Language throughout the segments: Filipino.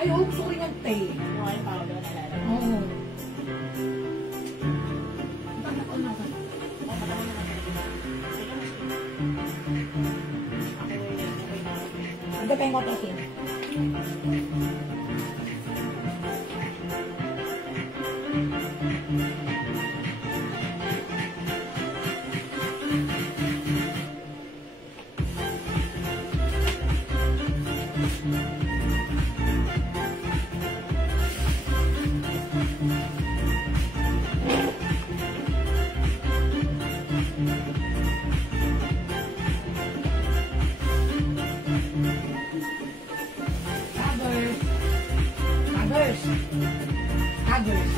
Ay, oh, gusto ko rin yung tay. Okay, powder na lalagay. Oo. Ang gabay mo, Tekin. Taggers.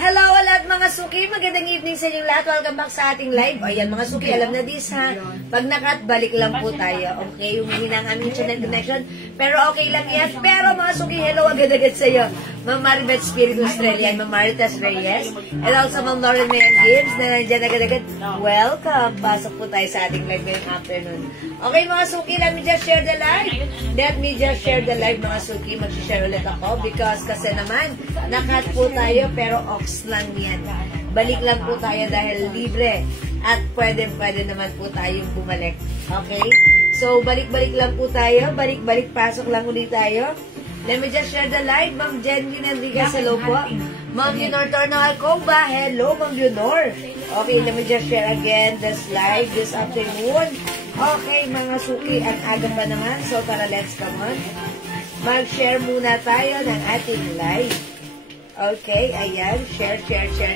Hello ulit mga suki, magandang evening sa inyong lahat. Welcome back sa ating live. Ayan mga suki, alam na this ha. Pag nakat, balik lang po tayo. Okay, yung hina ang aming channel connection. Pero okay lang yan. Pero mga suki, hello agad-agad sa iyo. Ma'am Maribeth Spirit Australian, Ma'am Maritas Reyes, and also Ma'am Lauren Mayan Gibbs na nandyan agad-agad. Welcome. Pasok po tayo sa ating live ngayong afternoon. Okay mga suki, let me just share the live. Let me just share the live mga suki. Mag-share ulit ako because kasi naman, nakat po tayo pero ox lang yan. Balik lang po tayo dahil libre at pwede naman po tayong bumalik. Okay? So, balik-balik lang po tayo. Balik-balik, pasok lang ulit tayo. Let me just share the live. Ma'am Jenny Enriquez, hello po. Ma'am Yunor Tornal Comba, hello Ma'am Yunor. Okay, let me just share again this live this afternoon. Okay, mga suki, ang aga pa naman. So, tara, let's come on. Mag-share muna tayo ng ating live. Okay, ayan. Share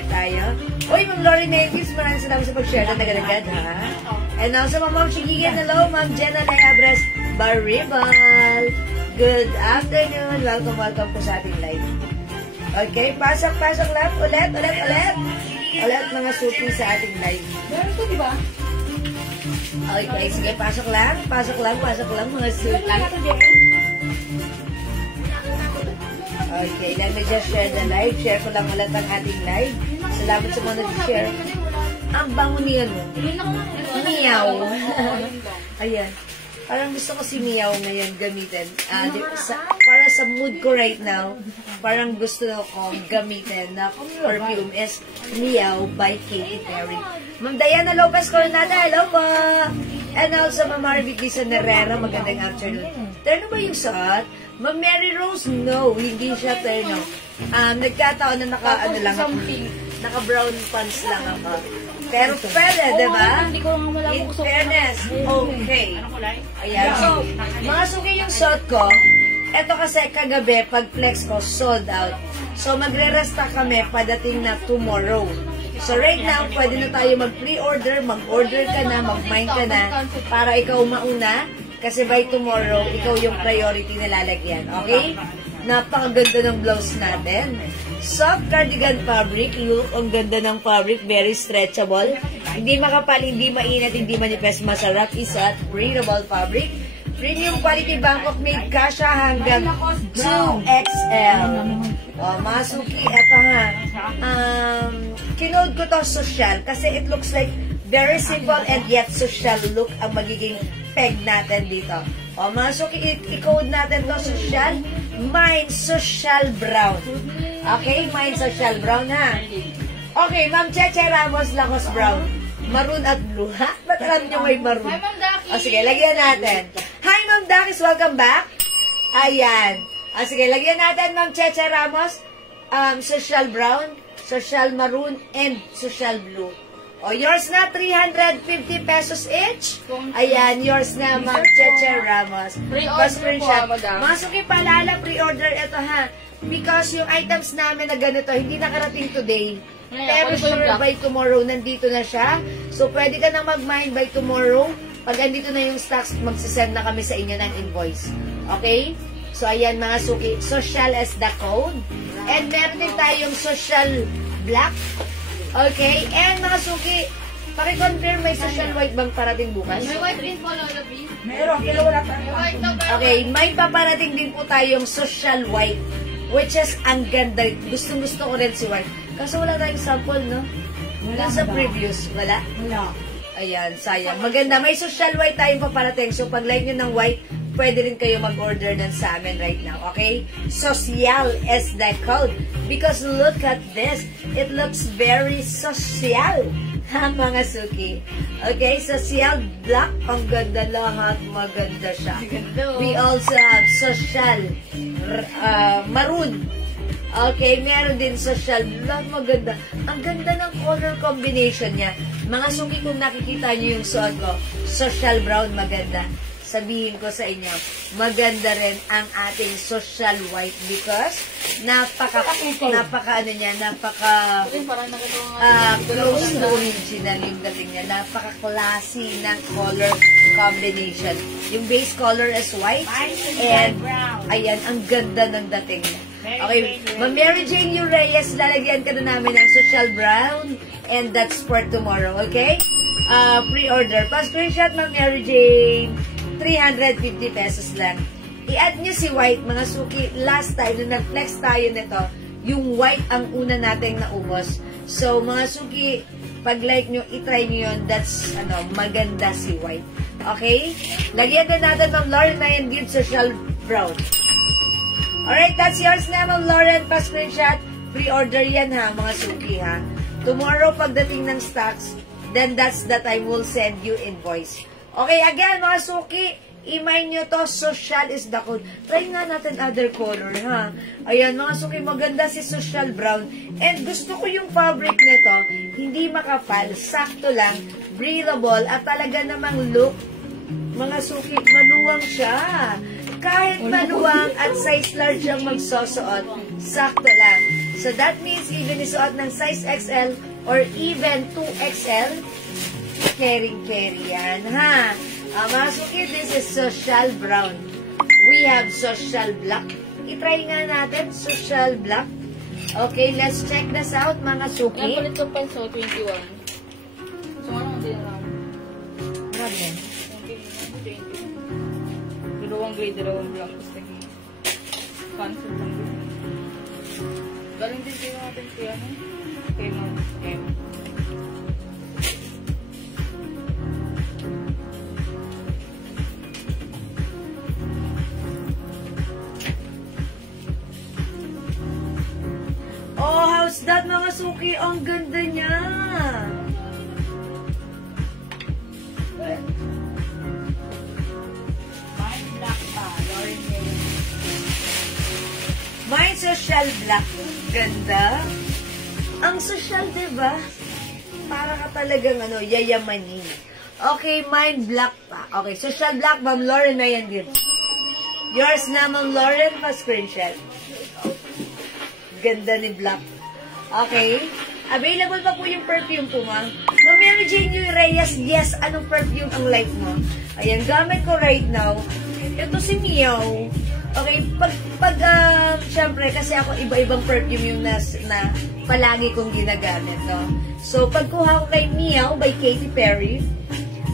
tayo. Uy, Ma'am Lauren Nevis, maraming salamat sa pag-share na agad-agad, ha? And also, Ma'am Chigigan, hello, Ma'am Jenna Leabres Baribal. Good afternoon. Welcome po sa ating live. Okay, pasok lang. Ulit. Ulit, mga suki sa ating live. Meron ito, di ba? Okay, sige, pasok lang, mga suki. Okay, let me just share the live. Share ko lang ulit ang ating live. Salamat sa mga nag-share. Ang bango niya, no? Miyaw. Ayan. Parang gusto ko si Miyaw ngayon gamitin. Para sa mood ko right now, parang gusto ko gamitin na perfume is Miyaw by Katy Perry. Ma'am Diana Lopez Coronada, hello po! And also, Ma'am Marvic Lisa Nerera, magandang afternoon. Terno ba yung suot? Ma'am Mary Rose, no, hindi siya terno. Nagkataon na naka-brown pants lang ako. Pero pwede, diba? In fairness, okay. Ayan. So, mga suki yung suot ko, eto kasi kagabi, pag flex ko, sold out. So, magre-resta kami padating na tomorrow. So, right now, pwede na tayo mag-pre-order, mag-order ka na, mag-mind ka na, para ikaw mauna. Kasi by tomorrow, ikaw yung priority na lalagyan. Okay? Napakaganda ng blouse natin. Soft cardigan fabric. Look, ang ganda ng fabric. Very stretchable. Hindi makapal, hindi mainit, hindi manipes. Masarap. Isa at breathable fabric. Premium quality Bangkok made. Kasha hanggang 2XL. O, mga suki, eto ha. Kinood ko to social kasi it looks like very simple and yet social look ang magiging peg natin dito. O, mga suki, i-code natin to social. Mine Social Brown. Okay, Mine Social Brown, ha? Okay, Ma'am Cheche Ramos Lacos Brown. Maroon at blue, ha? Ba't alam nyo may maroon? Hi, Ma'am Daki. O, sige, lagyan natin. Hi, Ma'am Dakis, welcome back. Ayan. O, sige, lagyan natin, Ma'am Cheche Ramos. Social Brown, Social Maroon, and Social Blue. O, yours na, 350 pesos each. Ayan, yours na, Ma'am Cheche Ramos. Pre-order po, madam. Mga suki, paalala, pre-order ito, ha? Because yung items namin na ganito, hindi nakarating today. Pero sure, by tomorrow, nandito na siya. So, pwede ka nang mag-mine by tomorrow. Pag andito na yung stocks, magsisend na kami sa inyo ng invoice. Okay? So, ayan, mga suki. Social as the code. And meron din tayong social black. Okay, and mga suki, paki-confirm may social white bang parating bukas? May white rin po, Lola B. Meron, pero wala tayong Okay, may paparating din po tayong social white. Which is, ang ganda. Gustong-gusto ko rin si white. Kaso wala tayong sample, no? Wala sa previous. Wala? Wala. Ayan, sayang. Maganda. May social white tayong paparating. So, pag like nyo ng white, pwede rin kayo mag-order ng sa amin right now. Okay? Social is the code. Because look at this. It looks very social. Ha, mga suki. Okay? Social black. Ang ganda lahat. Maganda siya. We also have social maroon. Okay, meron din social black, maganda. Ang ganda ng color combination niya. Mga suki, kung nakikita niyo yung suot ko, social brown, maganda. Sabihin ko sa inyo, maganda rin ang ating social white because napaka close to original yung dating niya. Napaka-classy ng color combination. Yung base color is white and ayan, ang ganda ng dating niya. Okay, Mary Jane Reyes, lalagyan ka na namin ng social brown and that's for tomorrow, okay? Pre-order. Pa-screenshot, Mary Jane. 350 pesos lang. I-add nyo si white, mga suki. Last time, nung nag-flex tayo nito, yung white ang una nating naubos. So, mga suki, pag-like nyo, itry nyo yun. That's, maganda si white. Okay? Lagyan din natin ng Lauren Mayan Gift Social Brown. Alright, that's yours na, Ma'am Lauren. Pa-screenshot. Pre-order yan, ha, mga suki, ha. Tomorrow, pagdating ng stocks, then that's the time we'll send you invoice. Okay, again, mga suki, imay nyo to, social is the code. Try nga natin other color, ha. Ayan, mga suki, maganda si social brown. And gusto ko yung fabric nito, hindi makapal, sakto lang, breathable, at talaga namang look, mga suki, maluwang siya. Kahit maluwang at size large ang magsosuot, sakto lang. So that means even isuot ng size XL or even 2XL, carry yan, ha? Mga suki, this is social brown. We have social black. I-try nga natin, social black. Okay, let's check this out, mga suki. Ang palit ko peso, 21. So, ano din lang? Grabe. 20. Dalawang gray, dalawang black. Tapos naging cancel lang din. Galing din kayo natin kaya, no? Kaya mga M. Oh, how's that, mga suki? Ang ganda niya. Mine social black. Ganda. Ang social, diba? Para ka talagang, yayamanin. Okay, mine black pa. Okay, social black, Ma'am Lauren Mayan din. Yours na, Ma'am Lauren, pa-screenshot. Ganda ni black. Okay. Available pa po yung perfume po, ma'am. Ma'am Mary Jane Reyes, yes, anong perfume ang like mo? Ayan, gamit ko right now. Ito si Meow. Okay, syempre, kasi ako iba-ibang perfume yung na palagi kong ginagamit, no? So, pagkuha ko kay Meow by Katy Perry,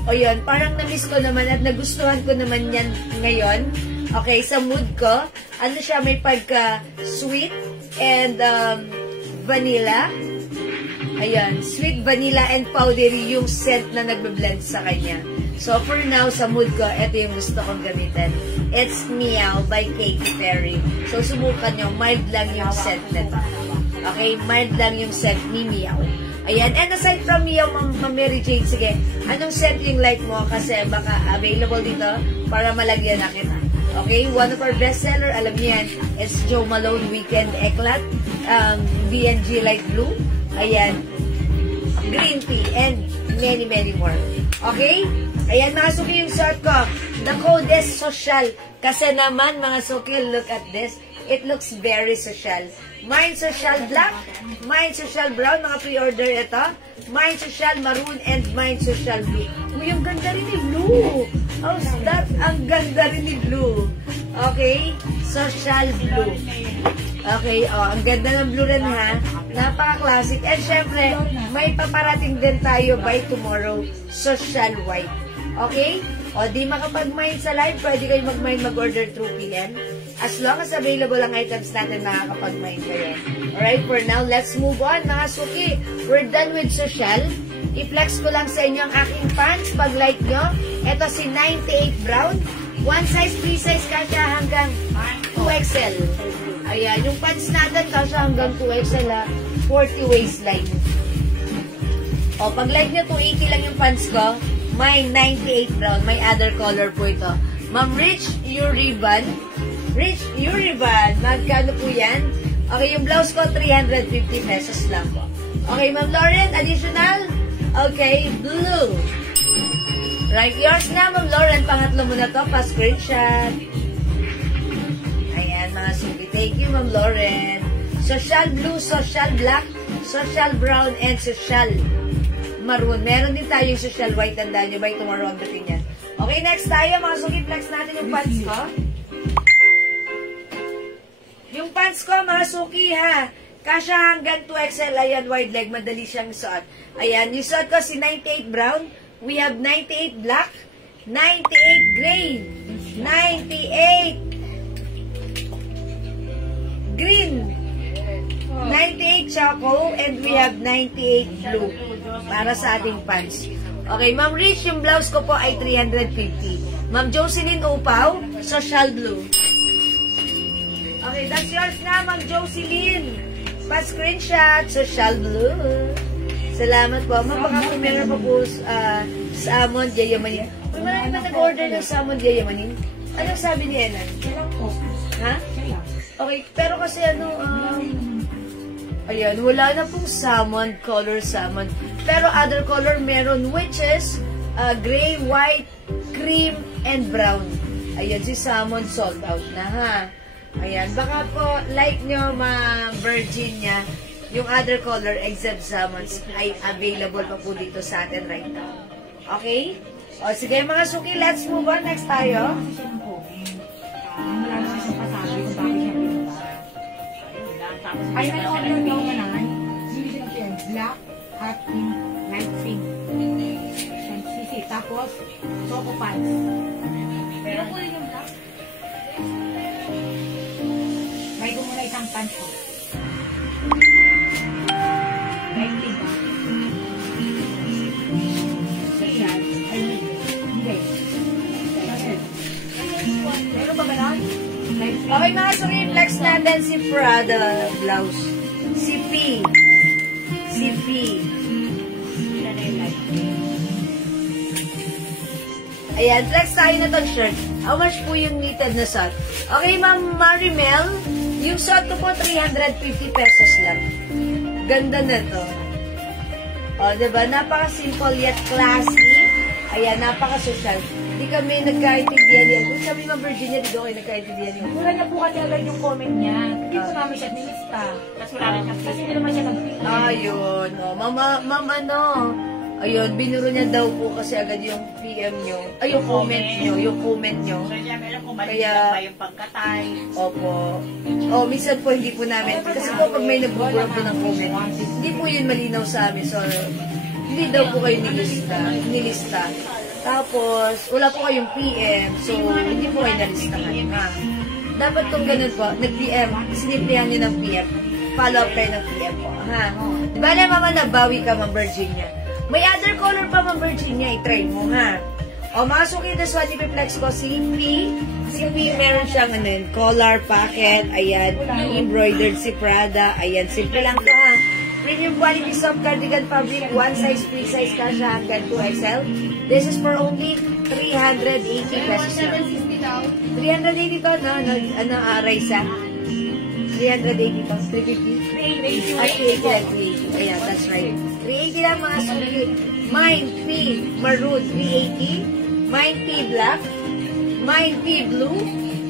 o yun, parang na-miss ko naman at nagustuhan ko naman yan ngayon. Okay, sa mood ko, ano siya, may pagka-sweet and vanilla. Ayan, sweet vanilla and powdery yung scent na nagbe-blend sa kanya. So, for now, sa mood ko, ito yung gusto kong gamitin. It's Meow by Katy Perry. So, subukan nyo, mild lang yung scent nito. Okay, mild lang yung scent ni Meow. Ayan, and aside from Meow, Ma'am Mary Jane, sige, anong scent yung like mo? Kasi baka available dito para malagyan na kita. Okay, one of our bestseller, alam niyo yan, it's Jo Malone Weekend Eclat, BNG Light Blue, ayan, green tea, and many, many more. Okay? Ayan, mga suki, yung suot ko. The code is social. Kasi naman, mga suki, look at this. It looks very social. Mine social black, mine social brown, mga pre-order ito. Mine social maroon, and mine social blue. Uy, yung ganda rin ni blue. How's that? Ang ganda rin ni blue. Okay? Social blue. Okay, ang ganda ng blue rin, ha? Napaka-classic. And syempre, may paparating din tayo by tomorrow, social white. Okay? O di makapag-mine sa live, pwede kayo mag-mine, mag-order through PN. As long as available ang items natin, makakapag-mine kayo. Alright, for now, let's move on mga suki. We're done with social. I-flex ko lang sa inyo ang aking pants. Pag like nyo, ito si 98 Brown. One size, free size, kasya hanggang 2XL. Ayan, yung pants natin, kasya hanggang 2XL ha. 40 waistline. O, pag like nyo, 280 lang yung pants ko. May 98 Brown. May other color po ito. Ma'am Rich Uriban. Rich Uriban. Magkano po yan? Okay, yung blouse ko, 350 pesos lang po. Okay, Ma'am Lauren, additional? Okay, blue. Right, yours na, Ma'am Lauren. Pangatlo mo na to, pa-screenshot. Ayan, mga suki. Thank you, Ma'am Lauren. Social blue, social black, social brown, and social maroon. Meron din tayo yung social white. Tandaan nyo ba? Tomorrow ang dating yan. Okay, next tayo, mga suki. Flex natin yung pants ko. Yung pants ko, mga suki, ha. Kasya hanggang 2XL. Ayan, wide leg. Madali siyang suot. Ayan, yung suot ko si 98 brown. We have 98 black. 98 gray. 98 green. 98 choco. And we have 98 blue. Para sa ating pants. Okay, Ma'am Rich, yung blouse ko po ay 350. Ma'am Jocelyn Upaw, social blue. Okay, that's yours na, Ma'am Jocelyn. Pa-screenshot, social blue. Salamat po. Ma'am, baka kung meron pa po salmon yayamanin. Kung marami na nag-order ng salmon yayamanin, anong sabi ni Enan? Ha? Okay, pero kasi ayan, wala na pong salmon, color salmon. Pero other color meron, which is gray, white, cream, and brown. Ayan, si salmon sold out na, ha? Ayan, baka po, like nyo, Virginia, yung other color except salmons ay available pa po dito sa atin right now. Okay? O, sige mga suki, let's move on. Next tayo. Ay, may order daw na naman. Black, hot pink, light pink. Sisi, tapos, choco pants. Pero po rin yung black. May gumula isang pants ko. Light pink. Siya, ay, hindi. Meron ba ganon? Okay mga suki, flex natin si Prada blouse. Si P. Si P. Ayan, flex tayo na tong shirt. How much po yung knitted na suit? Okay, Ma'am Marimel, yung suit ko po 350 pesos lang. Ganda na to. O, diba? Napaka-simple yet classy. Ayan, napaka-social. Hindi kami nagkaintindihan yan. Kung sabi Ma'am Virginia, di daw kayo nagkaintindihan yan. Mura na po kasi agad yung comment niya. Hindi po namin siya nilista. Tapos wala rin kasi hindi naman siya nag-pila. Ayun, o. Ma'am, ayun, binuro niya daw po kasi agad yung PM nyo. Ay, yung comment nyo. Yung comment nyo. So, niya meron kung malilang ba yung pagkatay. Opo. O, minsan po hindi po namin. Kasi po pag may nagbubura po ng comment, hindi po yun malinaw sa amin. So, hindi daw po kayo nilista. Tapos, wala po kayong PM. So, hindi po kayo nalistahan. Ha? Dapat kung ganun po, nag-PM, sinimplihan nyo ng PM. Follow up kayo ng PM po. Ha? Diba na, Mama, nabawi ka, Ma'am Virginia. May other color pa, Ma'am Virginia. I-try mo, ha? O, mga suki, this one, ipiplex ko si P. Si P, meron siyang collar, pocket, ayan, embroidered si Prada, ayan, simple lang to, ha? Premium quality soft cardigan fabric, one size, free size, kasha hanggang 2XL. This is for only 380 pesos lang. 380 to, no? Raisa? 380 to, 350? At 380. Ayan, that's right. 380 lang mga suki. Mine P maroon, 380. Mine P black. Mine P blue.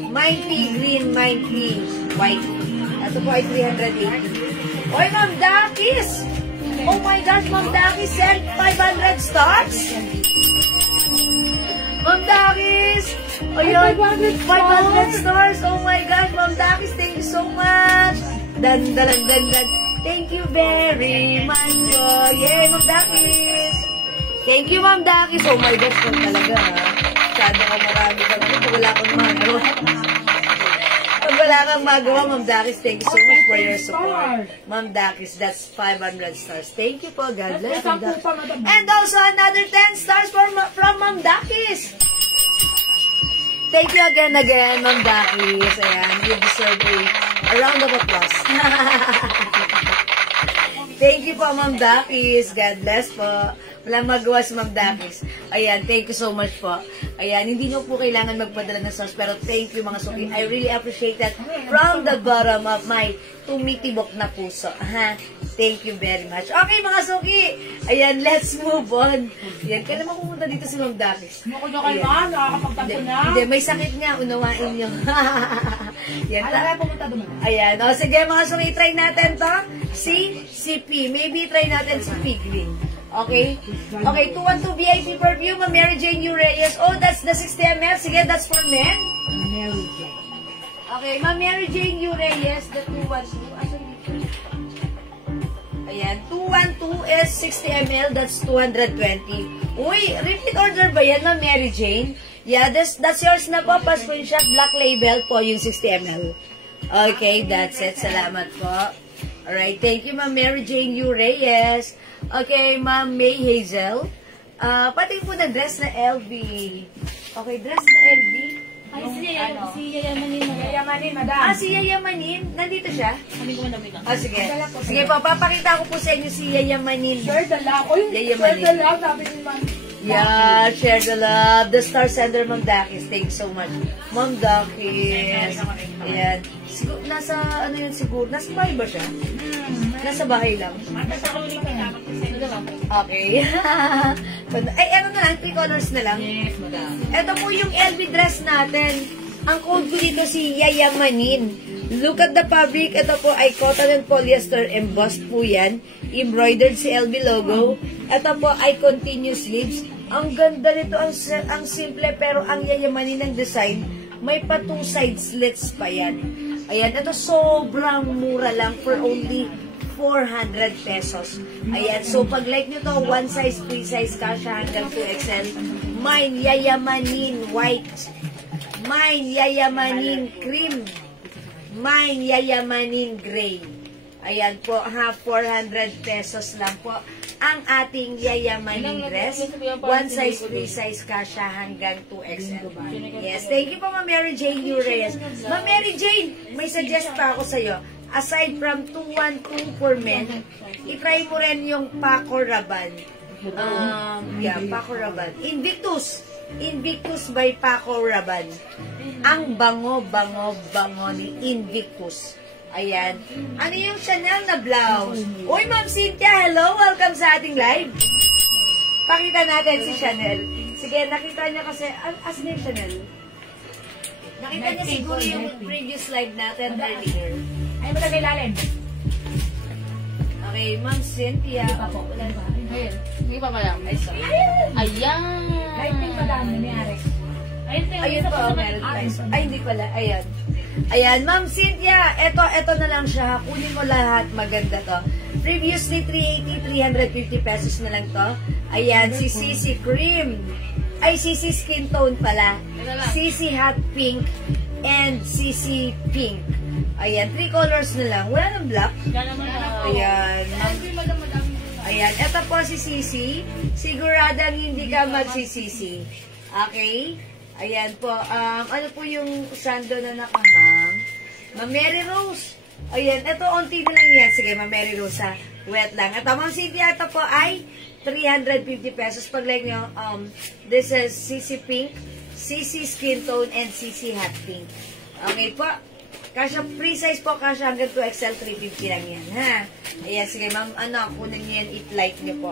Mine P green. Mine P white. Ito po ay 380. Oy, Ma'am Dakis! Oh my gosh, Ma'am Dakis sent 500 stars! Ma'am Dakis! Ayun, 500 stars! Oh my gosh, Ma'am Dakis, thank you so much! Dan. Thank you very much! Oh, yay, Ma'am Dakis! Thank you, Ma'am Dakis! Oh my gosh, talaga ha! masyado ka marami kang pag wala kang magawa. Pag wala kang magawa, Ma'am Dakis, thank you so much for your support. Ma'am Dakis, that's 500 stars. Thank you po, God bless. Ma'am Dakis. And also another 10 stars from Ma'am Dakis. Thank you again, Ma'am Dakis. Ayan, you deserve a round of applause. Thank you po, Ma'am Dakis. God bless po. Walang magawa si Ma'am Dakis. Ayan, thank you so much po. Ayan, hindi nyo po kailangan magpadala ng sauce, pero thank you mga suki. I really appreciate that from the bottom of my tumitibok na puso. Ha? Thank you very much. Okay, mga suki. Ayan, let's move on. Ayan, kailan mo pumunta dito si Ma'am Dakis? Ano ko nyo kayo ba? Nakakapagtanto na? Hindi, may sakit nga. Unawain nyo. Yan, Alam pumunta doon. ayan. O, sige mga suki, try natin to. Si P. Maybe try natin si P Green. Okay? Okay, 212 VIP perfume, Ma'am Mary Jane U. Reyes. Oh, that's the 60 ml. Sige, that's for men. Mary Jane. Okay, Ma'am Mary Jane U. Reyes, the 212. Ayan, 212 is 60 ml. That's 220. Uy, repeat order ba yan, Ma'am Mary Jane? Yeah, that's yours na po. Pa-screenshot, black label po yung 60 ml. Okay, that's it. Salamat po. Alright, thank you, Ma'am Mary Jane U. Reyes. Okay, Ma'am May Hazel. Pati po na dress na LV. Okay, dress na LV. Ay, si Yayamanin. Yayamanin, madam. Si Yayamanin. Nandito siya? Kami ko madami lang. Sige. Sige po, papakita ko po sa inyo si Yayamanin. Share the love. Uy, Yayamanin. share the love. Sabi ni Ma'am. Yeah, share the love. The star sender, Ma'am Dakis. Thanks so much. Ma'am Dakis. Ayan. Siguro, nasa, ano yun siguro? Nasa bahay ba siya? Nasa bahay lang. Okay. Ay, ano na lang, 3 colors na lang. Yes, madam. Ito po yung LV dress natin. Ang code ko dito si Yayamanin. Look at the fabric. Ito po ay cotton and polyester embossed po yan. Embroidered si LV logo. Ito po ay continuous sleeves. Ang ganda nito, ang simple pero ang yayamanin ng design. May pa 2 side slits pa yan. Ayan, ito sobrang mura lang for only 400 pesos. Ayan, so pag like nyo to, 1 size, 3 size kasha hanggang 2XL. Mine, yayamanin white. Mine, yayamanin cream. Mine, yayamanin gray. Ayan po, ha, 400 pesos lang po ang ating yayamanin dress. 1 size, 3 size kasha hanggang 2XL. Yes, thank you po, Ma'am Mary Jane U. Reyes. Ma'am Mary Jane, may suggest pa ako sa'yo. Aside from 212 for men, itry mo rin yung Paco Rabanne. Paco Rabanne. Invictus by Paco Rabanne. Ang bango ni Invictus. Ayan. Ano yung Chanel na blouse? Uy, Ma'am Cynthia, hello! Welcome sa ating live. Pakita natin si Chanel. Sige, nakita niya kasi, asan yung Chanel? Nakita niya siguro yung previous live natin earlier. Ay, malagay lalim. Okay, Ma'am Cynthia. Ayun. Hindi pa pala. Ayan. Light pink madam, nangyari. Ayun po, meron tayo. Ay, hindi pala. Ayan. Ayan, Ma'am Cynthia, eto na lang siya. Kunin mo lahat. Maganda to. Previously, 380, 350 pesos na lang to. Ayan, si CC Cream. Ay, CC Skin Tone pala. CC Hot Pink and CC Pink. Ayan, 3 colors na lang. Wala nang black. Ayan. Ayan, eto po si CC. Siguradang hindi ka magsisisi. Okay? Ayan po, ano po yung sando na nakahang? Ma'am Mary Rose. Ayan, ito, onti na lang yan. Sige, Ma'am Mary Rose, ha? Wet lang. Ito, Ma'am Cynthia, ito po ay 350 pesos. Pag like nyo, this is CC Pink, CC Skin Tone, and CC Hot Pink. Okay po. Kasha, free size po, kasha hanggang 2XL, 350 lang yan, ha? Ayan, sige, Ma'am, kunin nyo yan, i-like nyo po.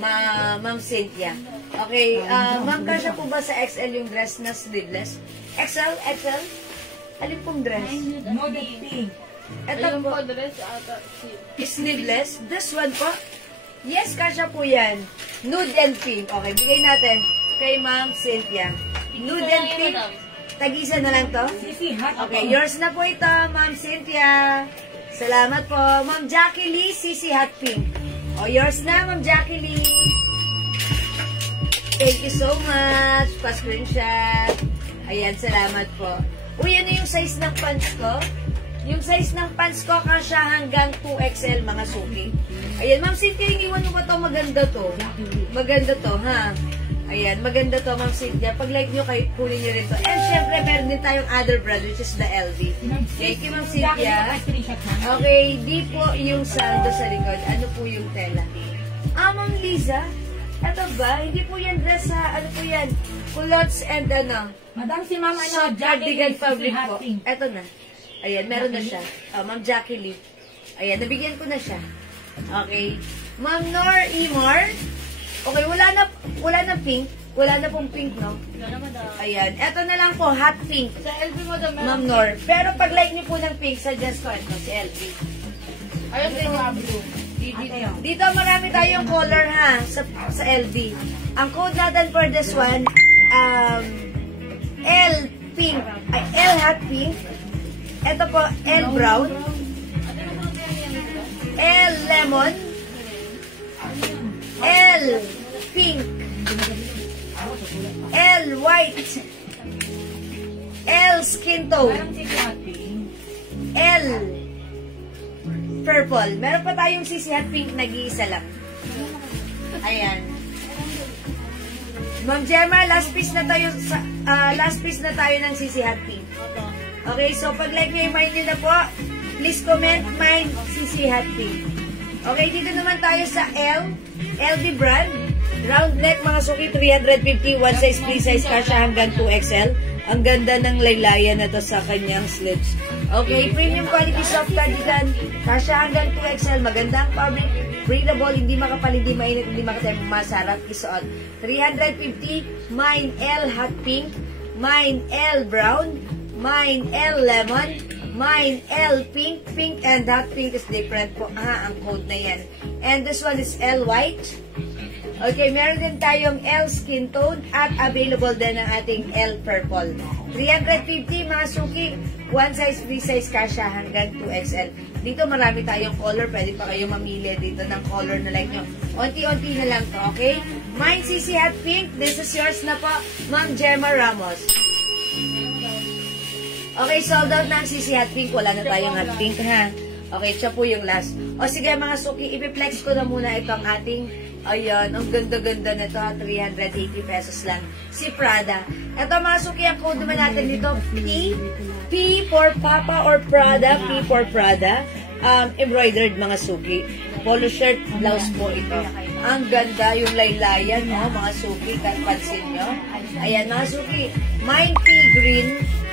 Ma'am Cynthia. Okay, Ma'am, kasha po ba sa XL yung dress na sleeveless? XL? Alin pong dress? Model pink. Ito Ayun po, po, dress ata. sleeveless. This one po? Yes, kasha po yan. Nude and pink. Okay, bigay natin kay Ma'am Cynthia. Nude and pink. Tag-isa na lang to? CC hot. Okay, yours na po ito, Ma'am Cynthia. Salamat po. Ma'am Jackie Lee, CC Hot Pink. O, yours na, Ma'am Jackie Lee. Thank you so much. Pa-screenshot. Ayan, salamat po. Uy, ano yung size ng pants ko? Yung size ng pants ko, kasya hanggang 2XL, mga suki. Ayan, Ma'am Cynthia, iniwan mo ba to? Maganda to. Maganda to, ha? Ayan, maganda to, Ma'am Cynthia. Pag like nyo, kayo kunin nyo rin to. And syempre, meron din tayong other brand, which is the LV. Thank you, Ma'am Cynthia. Okay, di po yung saldo sa likod. Ano po yung tela? Ma'am Liza, eto ba? Hindi po yan dress sa, ano po yan? Culottes and ano? Madam, si Ma'am, Cardigan fabric po. Eto na. Ayan, meron na siya. Ma'am Jackie Lee. Ayan, nabigyan ko na siya. Okay. Ma'am Nor Imor. Okay, wala na pink. Wala na pong pink, no? Ayan. Eto na lang po, hot pink. Sa LV mo daw meron. Ma'am Nor. Pero pag like niyo po ng pink, suggest ko ito, si LV. Ayun din yung blue. Dito marami tayong color ha, sa LV. Ang code natin for this one, L pink, ay L hot pink. Ito po, L brown. L lemon. L pink. L white. L skin tone. L purple. Meron pa tayong sisi hot pink, nag-iisa lang. Ayan. Ma'am Gemma, last piece na tayo ng sisi hot pink. Okay, so pag like nyo, i-mind nyo na po. Please comment, mind sisi hot pink. Okay, dito naman tayo sa L. LV brand. Round neck, mga suki, 350. One size, 3 size, kasha hanggang 2XL. Ang ganda ng laylayan na to sa kanyang slits. Okay, premium quality soft cardigan. Kasha hanggang 2XL. Magandang fabric. Breathable, hindi makapal, hindi mainit, hindi makatayang masarap isuot. 350. Mine L hot pink. Mine L brown. Mine L lemon. Mine L pink. Pink and hot pink is different po. Ang code na yan. And this one is L white. Okay, meron din tayong L skin tone at available din ang ating L purple. 350 mga suki. One size, 3 size kasha hanggang 2XL. Dito marami tayong color. Pwede pa kayo mamili dito ng color na like nyo. Unti-unti na lang to, okay? Mine CC Hot Pink. This is yours na po, Ma'am Gemma Ramos. Okay, sold out na ang CC Hot Pink. Wala na tayong hot pink, ha? Okay, siya po yung last. O sige mga suki, ipiplex ko na muna itong ating, ayan, ang ganda-ganda nito, 380 pesos lang. Si Prada. Ito mga suki, ang code naman natin dito, P for Papa or Prada, P for Prada. Embroidered mga suki. Polo shirt, blouse po ito. Ang ganda yung laylayan, no, mga suki. Pansin nyo. Ayan, mga suki. Mine P green.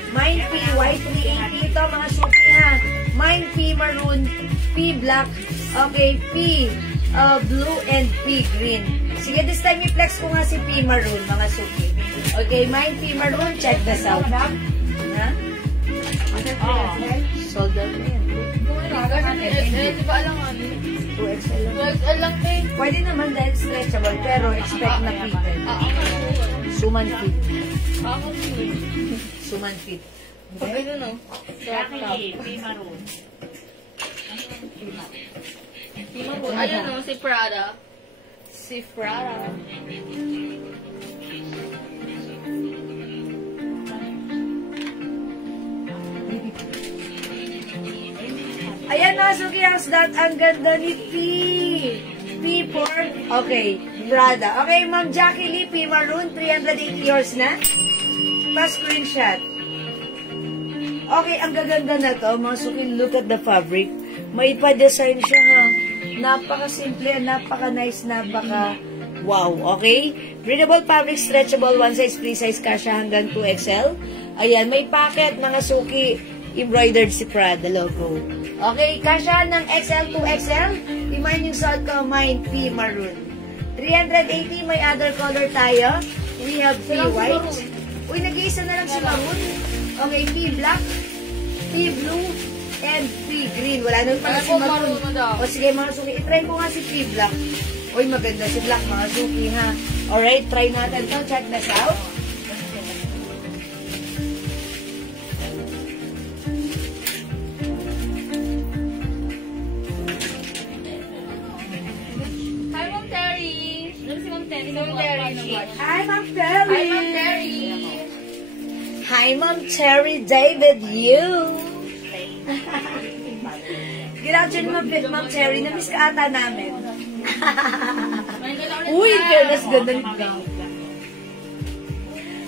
Mine P white, 380 ito, mga suki ha. Mine P maroon, P black, okay, P blue, and P green. Sige, this time i-flex ko nga si P maroon, mga suki. Okay, mine P maroon, check this out. Ha? Sold out na yan. Di ba alam nga? 2XL lang. 2XL lang eh. Pwede naman dahil stretchable, pero expect na fitted. Suman fit. Suman fit. Pag ito no? Jackie, Pimaroon. Ayun no, si Prada. Si Prada. Ayan mga suki, ang ganda ni P. P for, okay, Prada. Okay, Ma'am Jackie Lee, P maroon, 380 yours na. Pa-screenshot. Okay, ang gaganda na to, mga suki, look at the fabric. May pa-design siya ha. Napaka-simple, napaka-nice, napaka-wow, okay? Breathable fabric, stretchable, one size, 3 size, kasha hanggang 2XL. Ayan, may packet, mga suki, embroidered si Prada logo. Okay, kasha ng XL to XL. Iman yung suot ko, mine P maroon. 380, may other color tayo. We have P white. Uy, nag-iisa na lang si maroon. Okay, P black, P blue, and P green. Wala nang pala si maroon. O sige mga suki, itry ko nga si P black. Uy, maganda si black mga suki ha. Alright, try natin to. Check this out. Hi, Ma'am Terry. Si Ma'am Terry. Hi, Hi, Ma'am Cherry David Yu. Good afternoon, Ma'am Cherry. Namiss ka ata namin. Uy, fairness, ganda rin ka.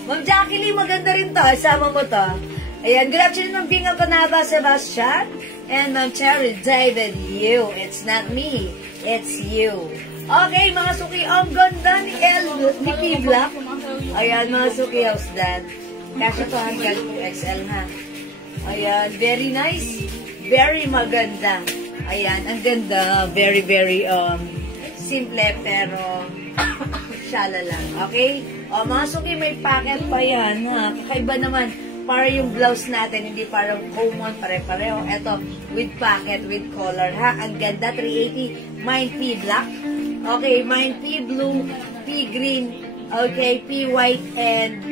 Ma'am Jacqueline, maganda rin to. Isama mo to. Ayan, good afternoon, Ma'am Binga Panaba Sebastian. And Ma'am Cherry David Yu. It's not me. It's you. Okay, mga suki, ang ganda ni P Black. Ayan, mga suki, how's that? Kasi to hanggang 2XL ha. Ayan, very nice. Very maganda. Ayan, ang ganda. Very, very, simple pero shala lang. Okay? O, mga suki, may packet pa yan ha. Kakaiba naman. Para yung blouse natin, hindi parang common, pare-pareho. Ito, with pocket, with collar, ha? Ang ganda, 380. Mine P black. Okay, mine P blue, P green, okay, P white, and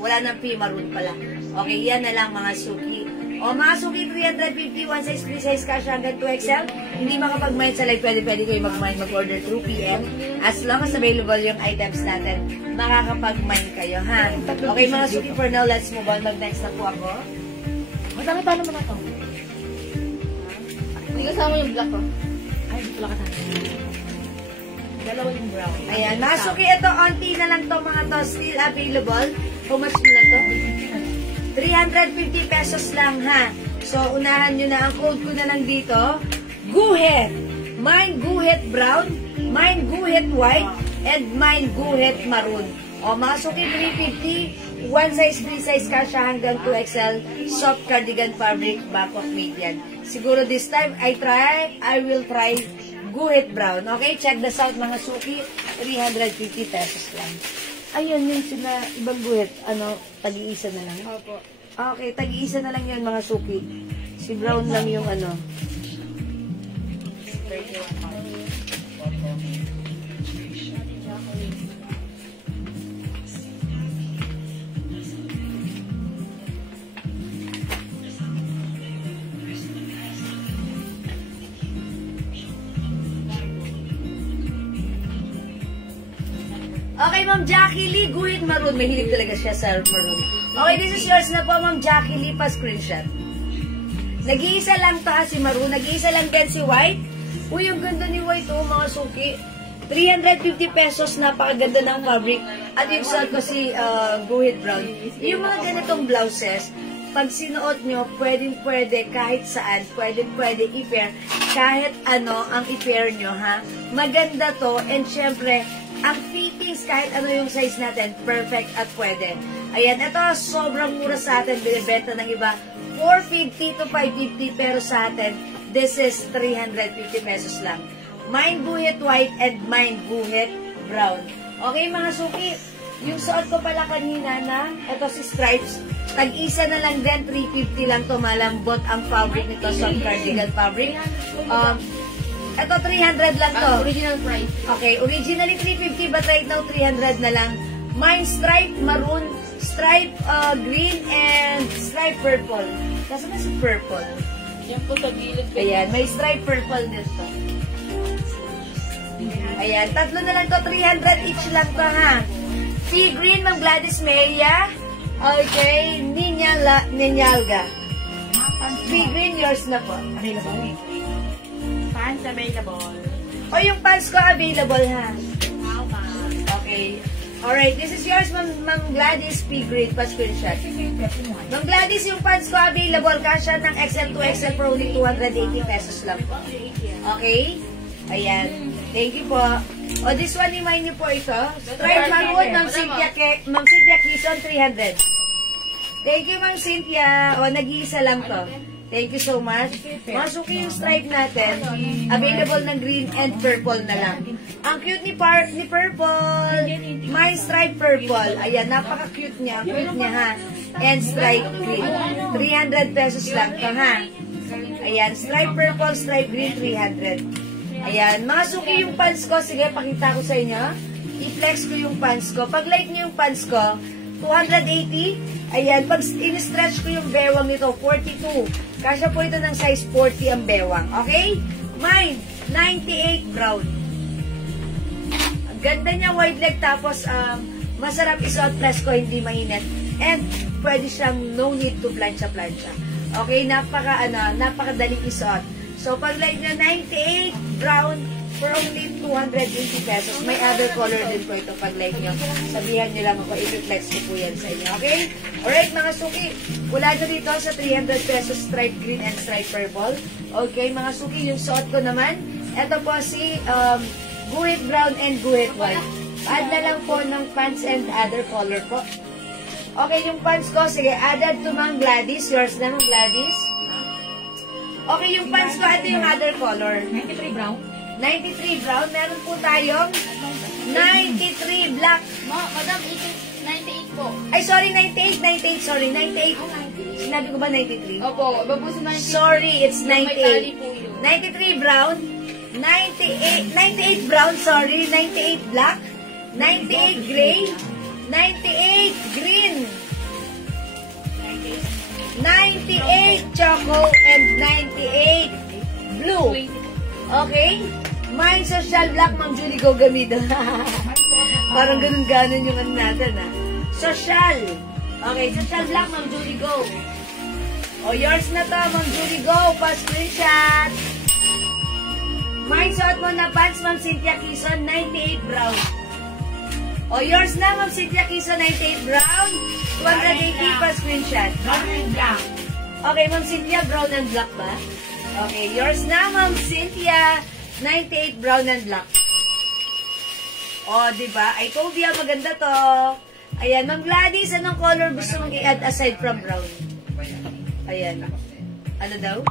wala nang P maroon pala. Okay, yan na lang mga suki. O, mga suki, 350, one size, free size cash hanggang 2XL. Hindi makapag-mine sa live, pwede kayo mag-mine, mag-order through PM. As long as available yung items natin, makakapag-mine kayo, ha? Okay, mga suki, for now, let's move on. Mag-next na po ako. Madami pa naman ito. Hindi kasama yung black, oh. Ay, hindi pala kasama. Dalawa yung brown. Ayan, mga suki, ito, onti na lang to mga to. Still available. How much na to? 350 pesos lang, ha? So, unahan nyo na. Ang code ko na lang dito. Guhit. Mine Guhit Brown. Mine Guhit White. And mine Guhit Maroon. O, mga suki, 350. One size, free size ka siya hanggang 2XL. Soft cardigan fabric, back of median. Siguro this time, I will try Guhit Brown. Okay, check this out mga suki. 350 pesos lang. Ayun, yung sila, ibang guhit. Ano, tag-iisa na lang? Opo. Okay, tag-iisa na lang yun mga suki. Si Brown lang yung ano. Okay, Ma'am Jackie Lee, Guhit Maroon. Mahilig talaga siya sa maroon. Okay, this is yours na po, Ma'am Jackie Lee, pa-screenshot. Nag-iisa lang to ha, si Maroon. Nag-iisa lang din si White. Uy, ang ganda ni White, oh, mga suki. 350 pesos, napakaganda ng fabric. At yung suot ko si Guhit Brown. Yung mga ganitong blouses, pag sinuot nyo, pwede kahit saan, pwede i-pair, kahit ano ang i-pair nyo, ha? Maganda to, and syempre, ang fittings, kahit ano yung size natin, perfect at pwede. Ayan, ito, sobrang mura sa atin, binibenta ng iba, 450 to 550, pero sa atin, this is 350 pesos lang. Mine Guhit White and mine Guhit Brown. Okay, mga suki, yung suot ko pala kanina na, ito si Stripes, tag-isa na lang din, 350 lang to, malambot ang fabric nito, soft cardigan fabric. Ito, 300 lang to. Original price. Okay, originally 350 but right now 300 na lang. Mine stripe maroon, stripe green, and stripe purple. Kasi mas purple. Yan po sa gilid. Ayan, may stripe purple dito. Ayan, tatlo na lang to, 300 each lang to ha. Sea green, Ma'am Gladys Meya. Okay, Ninyalga. Sea green, yours na po. Available. Pants available. O yung pants ko available ha. How much? Okay. Alright, this is yours, Ma'am Gladys P. Grade, pa-screenshot. Ma'am Gladys, yung pants ko available, kasha ng XL to XL for only 280 pesos lang po. Okay? Ayan. Thank you po. O, this one, remind niyo po ito. Stripe Maroon, Ma'am Cynthia Quezon, 300. Thank you, Ma'am Cynthia. O, nag-iisa lang to. Thank you so much. Masuki yung stripe natin. Available ng green and purple na lang. Ang cute ni Purple. My stripe purple. Ayan, napaka-cute niya. Cute niya ha. And stripe green. 300 pesos lang to ha. Ayan, stripe purple, stripe green, 300. Ayan, mga suki yung pants ko. Sige, pakita ko sa inyo. I-flex ko yung pants ko. Pag like niyo yung pants ko, 280. Ayan, pag in-stretch ko yung bewang nito, 42. Kasya po ito ng size 40 ang bewang. Okay? Mine, 98 brown. Ang ganda niya, white leg, tapos masarap isuot, plus ko, hindi mainit. and pwede siyang no need to plancha-plancha. Okay, napakadali isuot. So, pag like na 98 brown for only 280 pesos. May other color din po ito pag like nyo. Sabihan nyo lang ako, i-reflex ko po yan sa inyo. Okay? Alright, mga suki. Wala na dito sa 300 pesos stripe green and stripe purple. Okay, mga suki, yung suot ko naman. Ito po si guhit brown and guhit white. Add na lang po ng pants and other color po. Okay, yung pants ko, sige, added to Ma'am Gladys. Yours na, Ma'am Gladys. Okay, yung pants ko, ito yung other color. 93 brown. 93 brown. Meron po tayong 93 black. Madam, 98 po. Ay, sorry, 98, sorry, 98. Sinabi ko ba 93? Opo, iba po sa 98. Sorry, it's May tali 98. po yun. 93 brown, 98 brown, sorry, 98 black, 98 gray, 98 green, 98 choco, and 98 blue. Okay? Mine social black, Ma'am Julie Go Gamido. Parang ganun-ganun yung ano natin, ha? Social. Okay, social black, Ma'am Julie Go. O, yours na to, Ma'am Julie Go. Pa-screenshot. Mine suot mo na pants, Ma'am Cynthia Quezon, 98 brown. O, yours na, Ma'am Cynthia Quezon, 98 brown. 280 pa-screenshot. Brown and black. Okay, Ma'am Cynthia, brown and black ba? Okay, yours na, Ma'am Cynthia, 98 brown and black. O, diba? I told you, maganda to. Ayan, Ma'am Gladys, anong color gusto mong i-add aside from brown? Ayan. Ano daw?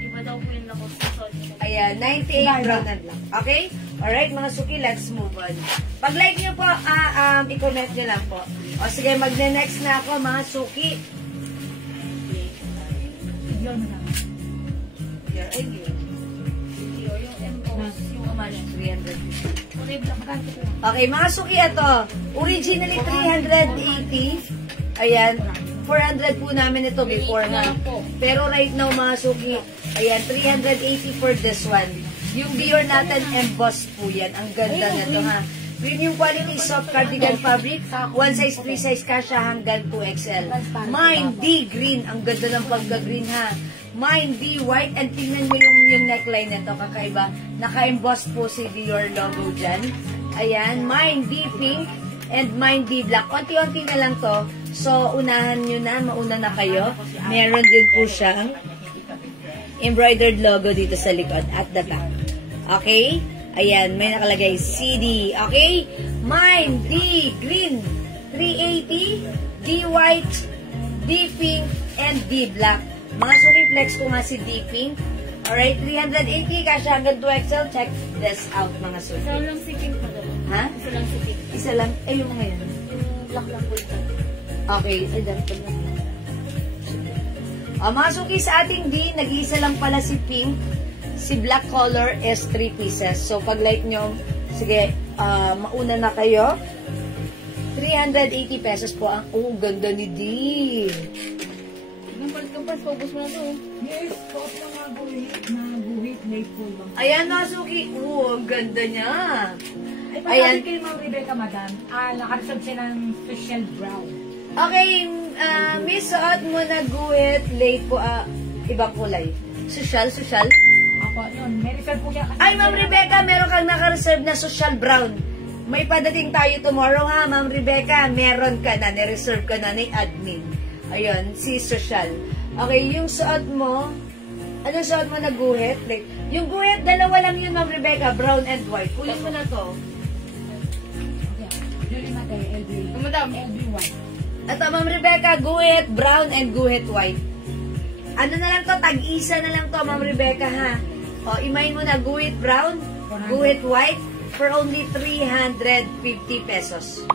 Iba daw po yung lakos sa sol. Ayan, 98 brown and black. Okay? Alright, mga suki, let's move on. Pag like nyo po, i-comment nyo lang po. O sige, magne-next na ako, mga suki. Yun na. Here, ay, yun. Yung M-Pose, yung Amalia. 300. Magkano ko? Okay, mga suki, ito. Originally, 380. Ayan. 400 po namin ito before na. Pero right now, mga suki, ayan, 380 for this one. Yung Dior natin, embossed po yan. Ang ganda na ito, ha. Premium quality soft cardigan fabric. One size, 3 size kasha hanggang 2XL. Mine D green. Ang ganda ng pagka-green, ha. Mine D white. And tingnan mo yung neckline nito, kakaiba. Naka-embossed po si Dior logo dyan. Ayan. Mine D pink. And Mine D black. Konti-onti na lang to. So, unahan nyo na. Mauna na kayo. Meron din po siyang embroidered logo dito sa likod at the back. Okay? Ayan, may nakalagay CD. Okay? Mine D green, 380, D white, D pink, and D black. Mga suki-flex ko nga si D pink. Alright, 380 kasi hanggang 2XL. Check this out, mga suki. Isa lang si Pink, madam. Ha? Isa lang si Pink. Isa lang. Eh, yung mga yan. Yung black lang po ito. Okay, ay, dapat na. Mga suki, sa ating D, nag-iisa lang pala si pink. Si black color is 3 pieces. So, pag like nyo, sige, mauna na kayo. 380 pesos po ang, ganda ni D. Nang palit kang pants, paubos mo na to. Yes, suot mo nga guhit, may full bang. Ayan, mga suki. Ang ganda niya. Ay, Ayan. pagkabi kayo, Ma'am Rebecca, madam, nakareserve siya ng special brown. Okay, miss, suot mo na guhit, late po, ibang kulay. Social. Ako, yun, may reserve po siya. Ay, Ma'am Rebecca, meron kang naka-reserve na social brown. May padating tayo tomorrow, ha, Ma'am Rebecca. Meron ka na, nireserve ka na ni admin. Ayun, si social. Okay, yung suot mo, anong suot mo na guhit? Like, yung guhit, dalawa lang yun, Ma'am Rebecca, brown and white. Kunin mo na to. Yun natin, LB. Madam. LB1. Ito, Ma'am Rebecca, guhit brown and guhit white. Ano na lang to, tag-isa na lang to, Ma'am Rebecca, ha? O, imayin mo na guhit brown, guhit white, for only 350 pesos.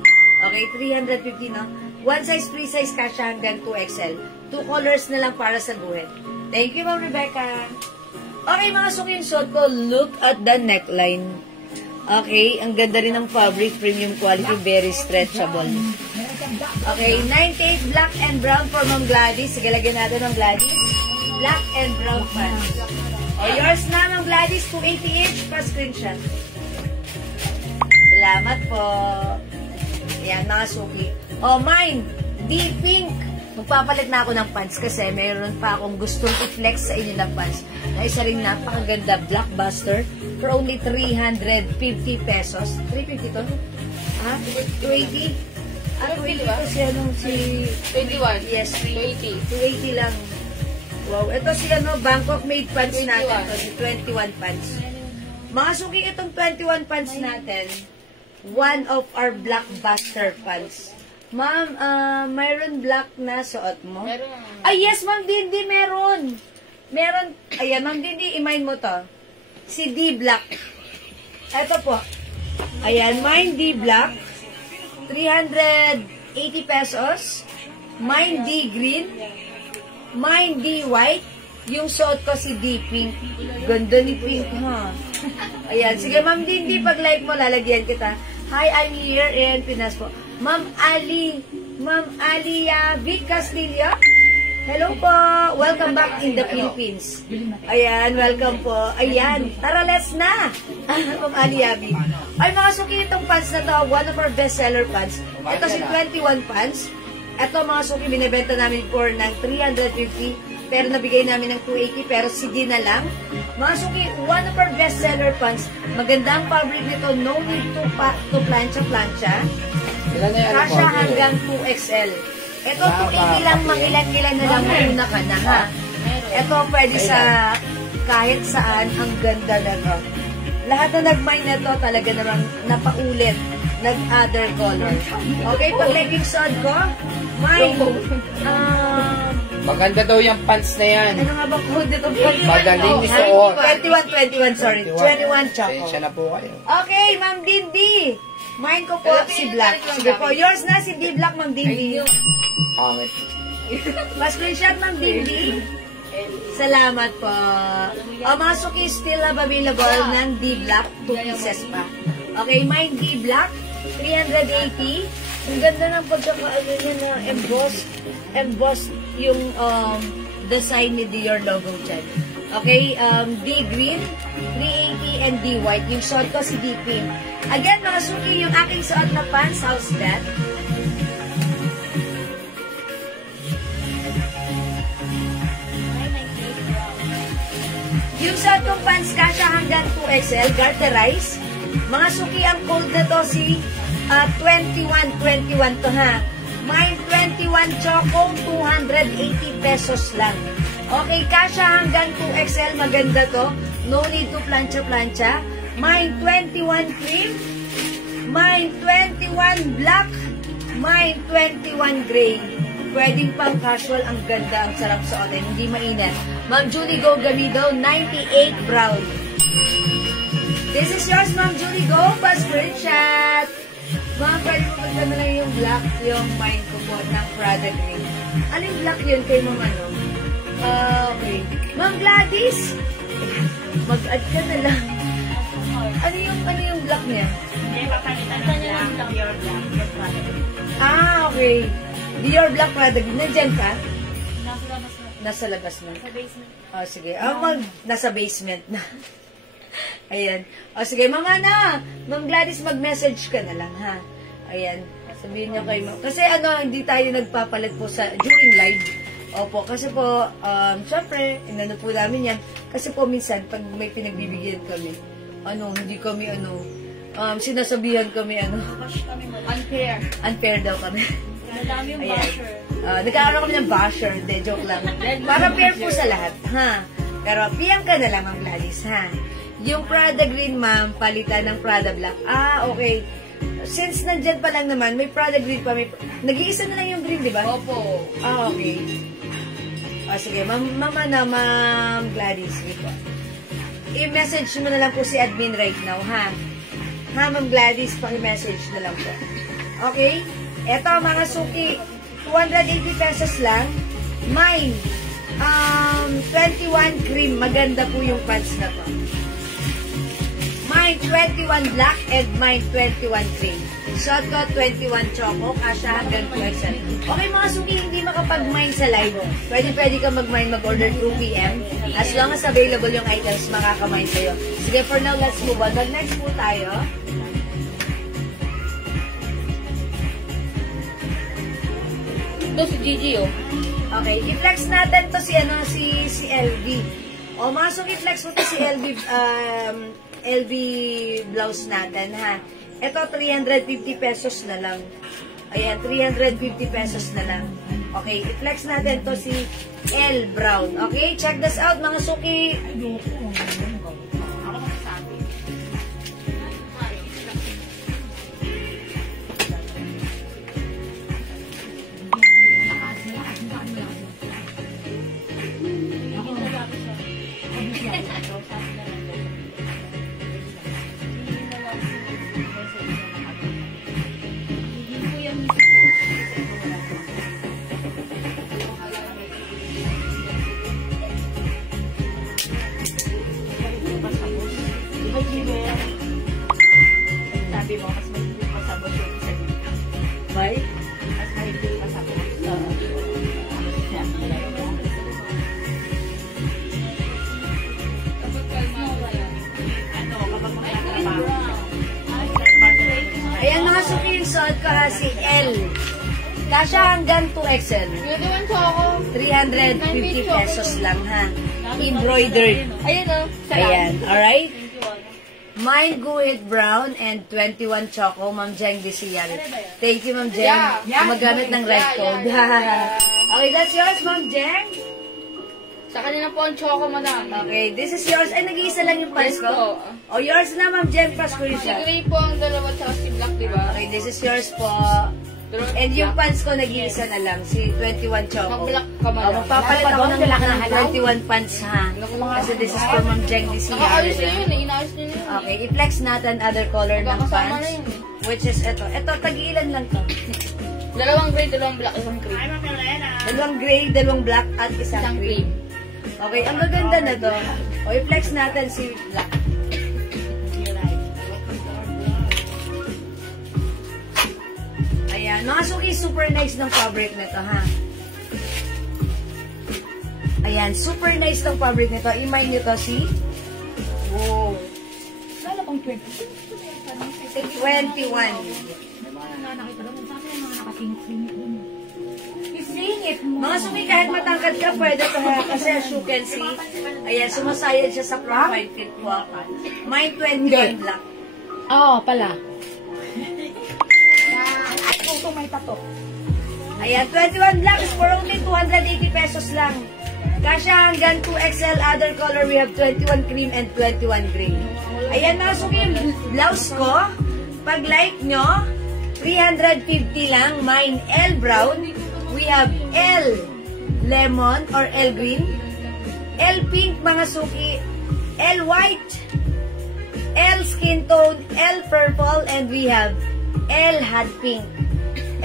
Okay, 350, no? One size, 3 size kasha hanggang 2XL. 2 colors na lang para sa guhit. Thank you, Ma'am Rebecca. Okay, mga suki, yung suot ko, look at the neckline. Okay, ang ganda rin ng fabric, premium quality, very stretchable. Okay, 98 black and brown for Ma'am Gladys. Sige, lagyan natin ng Gladys. Black and brown pants. O, yours na, Ma'am Gladys, 280 each pa screenshot. Salamat po. Ayan, mga suki. O, mine, Deep pink. Magpapalit na ako ng pants kasi mayroon pa akong gustong i-flex sa inyo ng pants na isa ring napakaganda blockbuster for only 350 pesos. 350 to? Ha? 280? Ah, 280 kasi si 21. Yes, 280. 280 lang. Wow. Ito si Bangkok made pants natin. Ito si 21 pants. Mga suki, itong 21 pants natin, one of our blockbuster pants. Ma'am, mayroon black na suot mo? Meron. Ay, yes, Ma'am Dindi, meron. Meron. Ayan, Ma'am Dindi, i-mine mo to. Si D Black. Ito po. Ayan, mine D Black. 380 pesos. Mine D Green. Mine D White. Yung suot ko si D Pink. Ganda ni Pink, ha? Ayan, sige, Ma'am Dindi, pag like mo, lalagyan kita. Hi, I'm here in Pinas po. Ma'am Alia Vic Castillo. Hello po. Welcome back in the Philippines. Ayan, welcome po. Ayan, tara, let's na. Ma'am Alia Vic. Ay, mga suki, itong pants na to, one of our bestseller pants. Ito si 21 pants. Ito, mga suki, binibenta namin for ng 350, pero nabigay namin ng 280, pero sige na lang. Mga suki, one of our bestseller pants. Magandang fabric nito, no need to plancha-plancha. Kasha hanggang 2XL. Ito, 280 lang, mangilan-ilan na lang muna ka na, ha? Ito, pwede sa kahit saan, ang ganda na to. Lahat na nag-mine na to, talaga namang napaulit, nag-other color. Okay, pag leggings on ko, mine, maganda daw yung pants na yan. ano nga ba code nito? Magaling isuot. 21, sorry. 21 choco. Siya na po kayo. Okay, Ma'am Dindi. Mine ko po si Black. Sige po, yours na si D Black, Ma'am Dindi. Pangit. Pa-screenshot, Ma'am Dindi. Salamat po. Mga suki still available ng D Black. 2 pieces pa. Okay, mine D Black. 380. Ang ganda ng pagkakaano niya na embossed yung design ni Dior logo dyan. Okay, D Green, 380, and D White. Yung suot ko si D Pink. Again, mga suki, yung aking suot na pants, how's that? Yung suot kong pants, kasha hanggang 2XL, garterize. Mga suki, ang code na to si 21 to, ha? Mine 21 choco, 280 pesos lang. Okay, kasha hanggang 2XL, maganda to. No need to plancha-plancha. Mine 21 cream. Mine 21 black. Mine 21 gray. Pwedeng pang casual, ang ganda, ang sarap sa otin, hindi mainit. Ma'am Julie Go Gamido, 98 brown. This is yours, Ma'am Julie Go. Pa-screenshot. Ma'am, pwede mo magkano lang yung black, yung mine ko po, ng Prada green. Aling black yun kay Ma'am ano? Okay. Ma'am Gladys, mag-add ka na lang. Ano yung black niya? Hindi, papalitan na lang ng your black. Your Prada. Okay. Dior Black Prada green. Nandyan ka? Nasa labas na. Nasa labas na. Sa basement. Sige. Nasa basement na. Ayan. Sige, Mama na. Ma'am Gladys, mag-message ka na lang, ha? Ayan. Sabihin niyo kay Ma'am. Kasi hindi tayo nagpapalit po during live. Opo, kasi po, syempre, inano po namin yan. Kasi po minsan, pag may pinagbibigyan kami, hindi kami, sinasabihan kami, Bash kami mo. Unfair. unfair daw kami. Madami yung Ayan. basher. Nagkakaroon kami ng basher. Hindi, joke lang. Para fair po sa lahat, ha? Pero, PM ka na lang, Ma'am Gladys, ha? Yung Prada Green, Ma'am, palitan ng Prada Black. Okay. Since nandyan pa lang naman, may Prada Green pa. Nag-iisa na lang yung green, di ba? Opo. Okay. Sige, Ma'am Gladys. Dito. I-message mo na lang po si admin right now, ha? Ha, Ma'am Gladys, paki-message na lang po. Okay? Eto, mga suki, 280 pesos lang. Mine, 21 cream. Maganda po yung pants na po. Mine, 21 black and mine, 21 cream. Shot ko, 21 choco, kasha hanggang 2XL. Okay, mga suki, hindi makapag-mine sa live. Pwede ka mag-mine, mag-order 2 p.m. As long as available yung items, makaka-mine kayo. Sige, for now, let's move on. Mag-next po tayo. Ito si Gigi, oh. Okay, i-flex natin to si LV. O, mga suki, flex mo to si LV blouse natin, ha. Ito, 350 pesos na lang. Ayan, 350 pesos na lang. Okay, i-flex natin to si L Brown. Okay, check this out, mga suki. Sabi mo, mas mahigpit pa sa boss yung isa dito. Bye. Mas mahigpit pa sa boss. Ano, kapag magtatrabaho. Ayan, mga suki, yung suot ko, ha, si L. Kasha hanggang 2XL. Pwede man siya ako. 350 pesos lang, ha. Embroidered. Ayun, oh. Ayan, alright? Mine Guhit Brown and 21 Choco, Ma'am Jeng Disial. Thank you, Ma'am Jeng. Yeah. Gumagamit ng red code. Okay, that's yours, Ma'am Jeng. Sa kanina po ang choco, madam. Okay, this is yours. Ay, nag-iisa lang yung pants Yes ko. po. O, yours na, Ma'am Jeng. Pass ko rin Si siya. Gray po ang dalawa, tsaka si Black, diba? Okay, this is yours po. And yung pants ko, nag-iisa na lang. Si 21 Choco. Mag-black ka, O, madam. magpapalit ako ng black ng 21 pants, ha. Kasi this is for Ma'am Jeng Disial. Nakaayos na yun, inaayos na yun. Okay, i-flex natin other color ng Magkakasama na pants. yun, eh. Which is ito. Ito, tag-ilan lang to. Dalawang gray, dalawang black, isang cream. Ay, Mamilena. Dalawang gray, dalawang black, at isang Isang cream. cream. Okay, ang maganda na to. O, i-flex natin si black. Ayan, mga suki, super nice ng fabric nito, ha? Ayan, super nice ng fabric nito. I-mind nyo to, see? Wow. Lalo pang 20. 21. May mga nakakita doon. Saan yung mga nakatingin doon? Isingit mo. Mga suki, kahit matangkad ka, pwede to, ha? Kasi as you can see, ayan, sumasayad siya sa front 5 feet po. Mine 21 black. Oo, pala. Ito may tato. Ayan, 21 black is for only 280 pesos lang. Kasha hanggang 2XL. Other color, we have 21 cream and 21 gray. Ayan, mga suki, yung blouse ko. Pag like nyo, 350 lang. Mine, L brown. We have L lemon or L green. L pink, mga suki. L white. L skin tone. L purple. And we have L hot pink.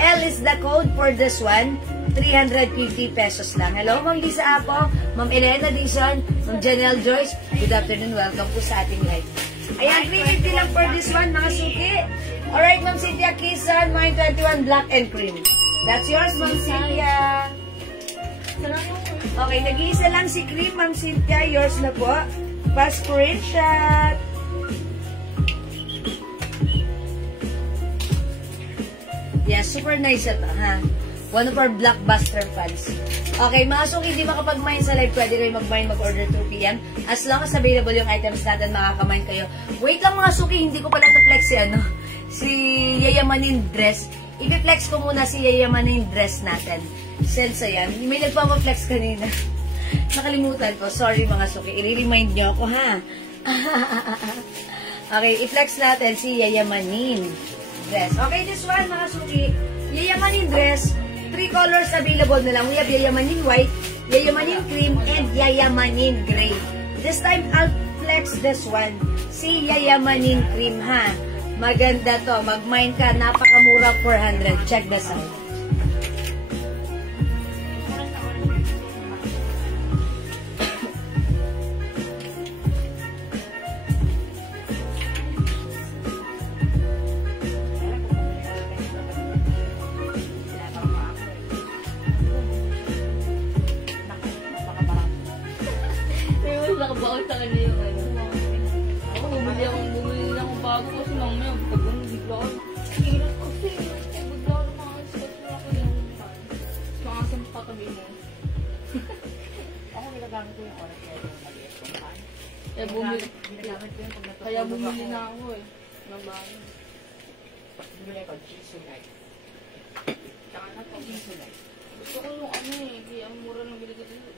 L is the code for this one. 350 pesos lang. Hello, Ma'am Lisa Apo, Ma'am Elena Dizon, Ma'am Janelle Joyce. Good afternoon. Welcome po sa ating live. Ayan, 350 lang for this one, mga suki. Alright, Ma'am Cynthia Kisan, mine 21 black and cream. That's yours, Ma'am Cynthia. Okay, nag-iisa lang si cream, Ma'am Cynthia. Yours na po. Pass screenshot. Yeah, super nice ito, ha? One of our blockbuster fans. Okay, mga suki, hindi makapag-mine sa live, pwede kayo mag-mine, mag-order 2 p.m. As long as available yung items natin, makaka-mine kayo. Wait lang, mga suki, hindi ko pala na-flex si Yayamanin dress. I-flex ko muna si Yayamanin dress natin. Sense yan. May nagpapaflex kanina. Nakalimutan ko. Sorry, mga suki. I-remind nyo ako, ha? Okay, i-flex natin si Yayamanin dress. Okay, this one, mga suki. Yayamanin dress. 3 colors available na lang. We have Yayamanin white, Yayamanin cream, and Yayamanin gray. This time, I'll flex this one. Si Yayamanin cream, ha? Maganda to. Mag-mine ka. Napakamura, 400. Check this out. Nakabaon sa kanya yung ano. Ako, bumili akong bago kasi mamaya, pag bigla ako, hirap kasi, bigla ako mga sabi mo. Ako ginagamit ko yung oras kaya yung maliit kong pan. Ginagamit ko yung pag natutulog Kaya bumili ako. na ako eh. Ng bago. Bumili ko, Chisolite. Tsaka na to. Chisolite. Gusto ko yung ano eh. Kaya ang mura ng bili ko dito.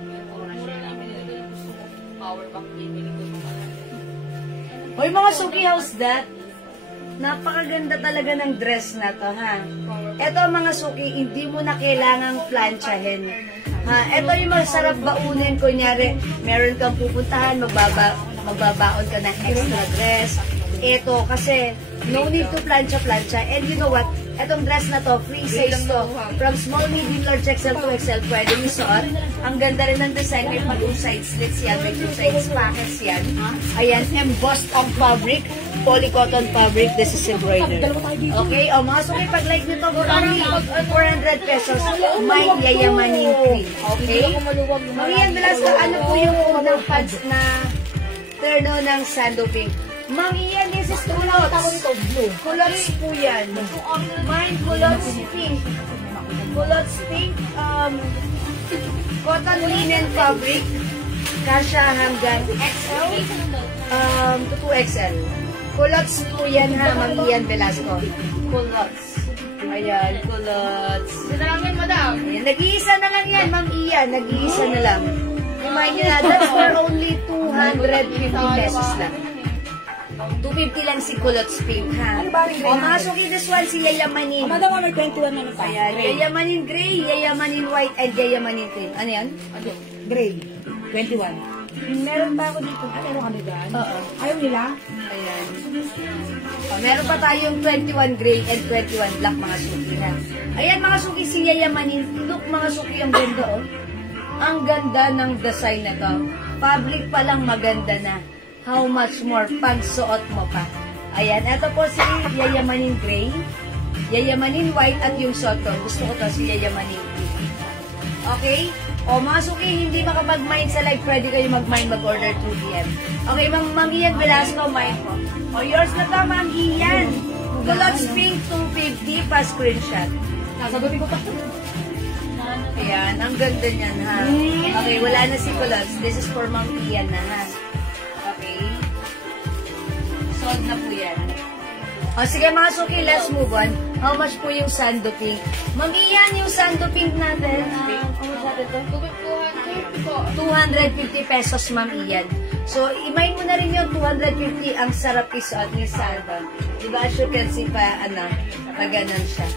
Mura na ang binili ko. Gusto ko power bank. Bili ko yung ano. Hoy mga suki, how's that? Napakaganda talaga ng dress na to, ha? Ito mga suki, hindi mo na kailangang planchahin. Ha? Ito yung masarap baunin. Kunyari, meron kang pupuntahan, magbabaon ka ng extra dress. Ito, kasi no need to plancha-plancha. And you know what? Etong dress na to, free size to. From small, medium, large, XL to XL, pwede yung suot. Ang ganda rin ng design. May pa 2 side slits yan. May 2 sides pockets yan. Ayan, embossed on fabric. Polycotton fabric. This is embroidered. Okay? O, mga suki, pag-like nyo to, only 400 pesos. May yayamaning free. Okay? Marian Velasco, ano po yung unang pads na terno ng Sando Pink? Ma'am Ian, this is culottes. Culottes po yan. Mine, culottes pink. Culottes pink, cotton linen fabric. Kasha hanggang XL, to 2XL. Culottes po yan ha, Ma'am Ian Velasco. Culottes. Ayan, culottes. Sinangin madam. Ayan, nag-iisa na lang yan, Ma'am Ian. Nag-iisa na lang. Remind nyo na, that's for only 250 pesos lang. 250 lang si culottes pink, ha? O, mga suki, this one, si Yayamanin. Madam, may 21 na pa. Ayan, Yayamanin gray, Yayamanin white, and Yayamanin pink. Ano yan? Gray. 21. Meron pa ako dito. Meron kami dyan? Oo. Ayaw nila? Ayan. O, meron pa tayong 21 gray and 21 black, mga suki, ha? Ayan, mga suki, si Yayamanin. Look, mga suki, ang ganda, oh. Ang ganda ng design na to. Fabric pa lang maganda na. How much more pag suot mo pa. Ayan, ito po si Yayamanin gray, Yayamanin white, at yung suot ko. Gusto ko to si Yayamanin pink. Okay? O mga suki, hindi makapag-mine sa live, pwede kayo mag-mine, mag-order 2 PM. Okay, Ma'am Ian Velasco, mine po. O, yours na to, Ma'am Ian. Culottes pink, 250 pa screenshot. Sasagutin ko pa. Ayan, ang ganda niyan, ha? Okay, wala na si Culottes. This is for Ma'am Ian na, ha? Okay. Sold na po yan. O, sige mga suki, let's move on. How much po yung Sando Pink? Ma'am Ian, yung Sando Pink natin. How much natin to? 250 pesos, Ma'am Ian. So, i-mine mo na rin yung 250. Ang sarap isuot ni Sando. Diba, as you can see pa, na ganun siya.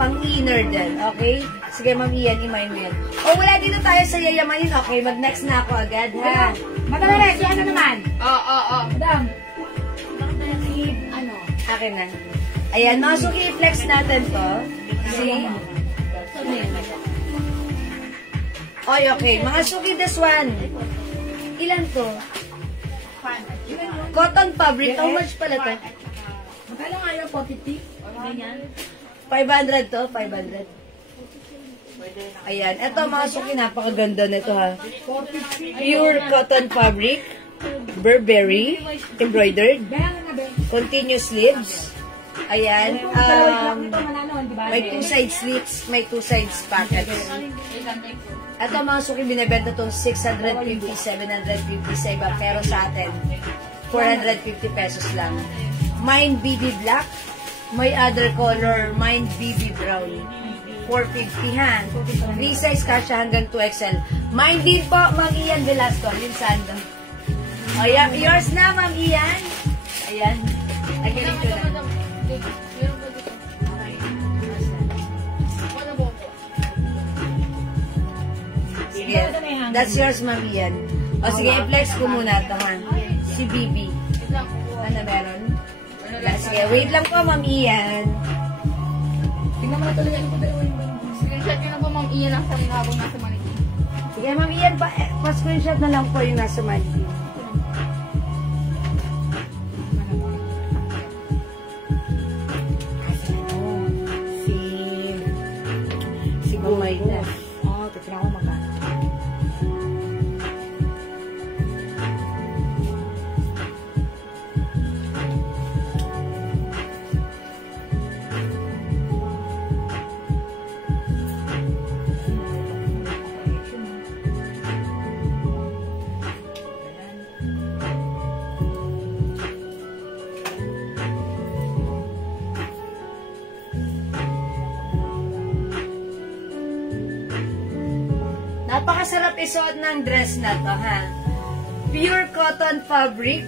Pang-inner din, okay? Sige, Ma'am Ian, i-mine mo yan. O, wala dito tayo sa Yayamanin. Okay, mag-next na ako agad, ha? Madam, si ano naman? Oo. Madam. Ano? Akin na. Ayan, mga suki, i-flex natin to. See? Oy, okay. Mga suki, this one. Ilan to? Cotton fabric. How much pala to? Magkano nga yung 450? Ganyan. 500 to? 500. Ayan. Ito, mga suki, napakaganda nito, ha. Pure cotton fabric. Burberry. Embroidered. Continuous sleeves. Ayan. May 2 side slits. May 2 sides pockets. Ito, mga suki, binibenta itong 650, 750 sa iba. Pero sa atin, 450 pesos lang. Mine BB black. May other color. Mine BB brown. 450, ha? 3 size kasha hanggang 2XL. Mine din po, Ma'am Ian Velasco. Yung sando. O, yours na, Ma'am Ian. Ayan. Agaling ko na. Sige. That's yours, Ma'am Ian. O, sige, i-flex ko muna ito, ha? Si BB. Ano meron? Wala, sige, wait lang po, Ma'am Ian. Tingnan mo na tuloy ano po dalawa. Screenshot nyo na po, Ma'am Ian, ang sarili habang nasa maniki. Sige, Ma'am Ian, pa-screenshot na lang po yung nasa maniki. Si Gumay na. Oo, titignan ko magkano. Napakasarap isuot ng dress na to, ha? Pure cotton fabric.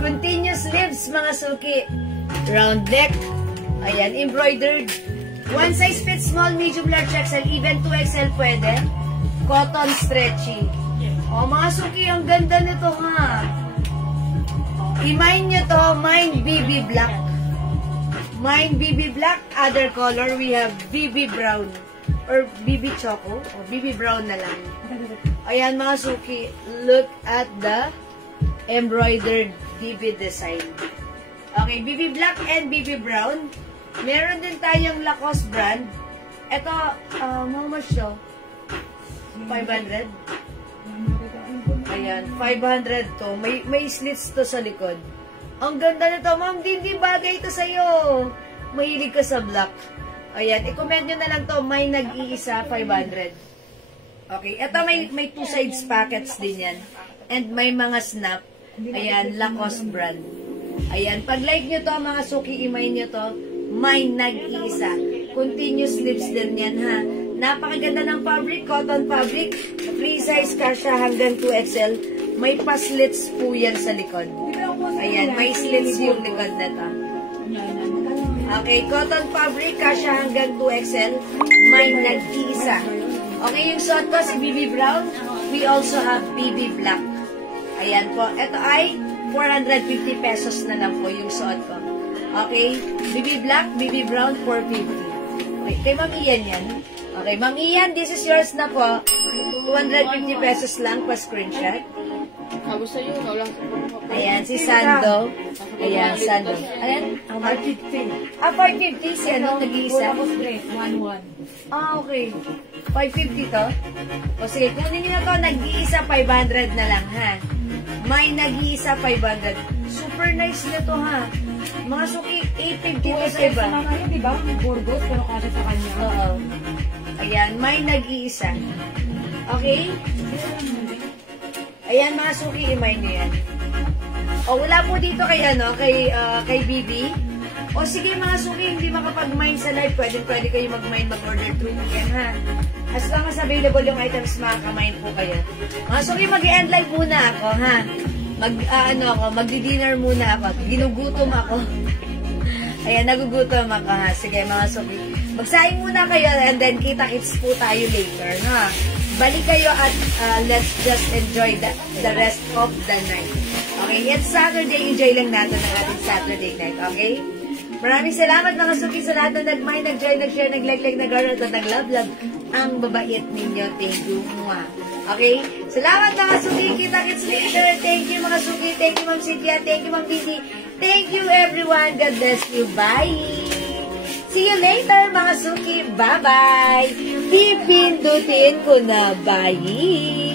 Continuous sleeves, mga suki. Round neck. Ayan, embroidered. One size fits small, medium, large, XL, even 2XL pwede. Cotton stretchy. O, mga suki, ang ganda nito, ha? I-mine nyo to, mine BB Black. Mine BB Black, other color, we have BB Brown. Or BB Choco. O, BB Brown na lang. Ayan, mga suki, look at the embroidered BB design. Okay, BB Black and BB Brown. Meron din tayong Lacoste brand. Ito, how much to? 500? Ayan, 500 to. May slits to sa likod. Ang ganda nito, ma'am. Hindi bagay ito sa'yo. Mahilig ka sa black. Ayan, i-comment nyo na lang to. May nag-iisa, 500. Okay, ito may two sides packets din yan. And may mga snap. Ayan, Lacoste brand. Ayan, pag like nyo to, mga suki, imay nyo to, may nag-iisa. Continuous sleeves din yan, ha. Napakaganda ng fabric, cotton fabric. Free size kasha hanggang 2XL. May pa-slits po yan sa likod. Ayan, may slits yung likod na to. Okay, cotton fabric, kasha hanggang 2XL. May nag-iisa. Okay, yung suot ko si BB Brown. We also have BB Black. Ayan po. Ito ay 450 pesos na lang po yung suot ko. Okay, BB Black, BB Brown, 450. Okay, kay Ma'am Ian yan. Okay, Ma'am Ian, this is yours na po. 250 pesos lang pa screenshot. Sabi sa'yo, wala. Ayan, si Sando. Ayan, Sando. Ayan, 550. 450 si ano, nag-iisa. Tapos dress, 1-1. Okay. 550 to? O sige, kunin nyo na to, nag-iisa 500 na lang, ha? May nag-iisa 500. Super nice na to, ha? Mga suki, 850 to sa iba. Ano, diba? Burgos, pero kasi sa kanya. Oo. Ayan, may nag-iisa. Okay? Ayan, mga suki, imay nyo yan. O, wala po dito kay, ano, kay Bibi. O, sige, mga suki, hindi makapag-mine sa live. Pwede kayo mag-mine, mag-order through yan, ha? As long as available yung items, makaka-mine po kayo. Mga suki, mag-end live muna ako, ha? Magdi-dinner muna ako. Ginugutom ako. Ayan, nagugutom ako, ha? Sige, mga suki. Magsaing muna kayo and then kita-kits po tayo later, ha? Balik kayo at let's just enjoy the rest of the night. Okay, it's Saturday. Enjoy lang natin ang ating Saturday night, okay? Maraming salamat mga suki sa lahat na nag-mind, nag-join, nag-share, nag-like, nag-heart, at nag-love. Ang babait ninyo. Thank you. Okay? Salamat mga suki. Kita-kits later. Thank you mga suki. Thank you Ma'am Cynthia. Thank you Ma'am Didi. Thank you everyone. God bless you. Bye! See you later mga suki. Bye-bye! Pipindutin ko na. Bye!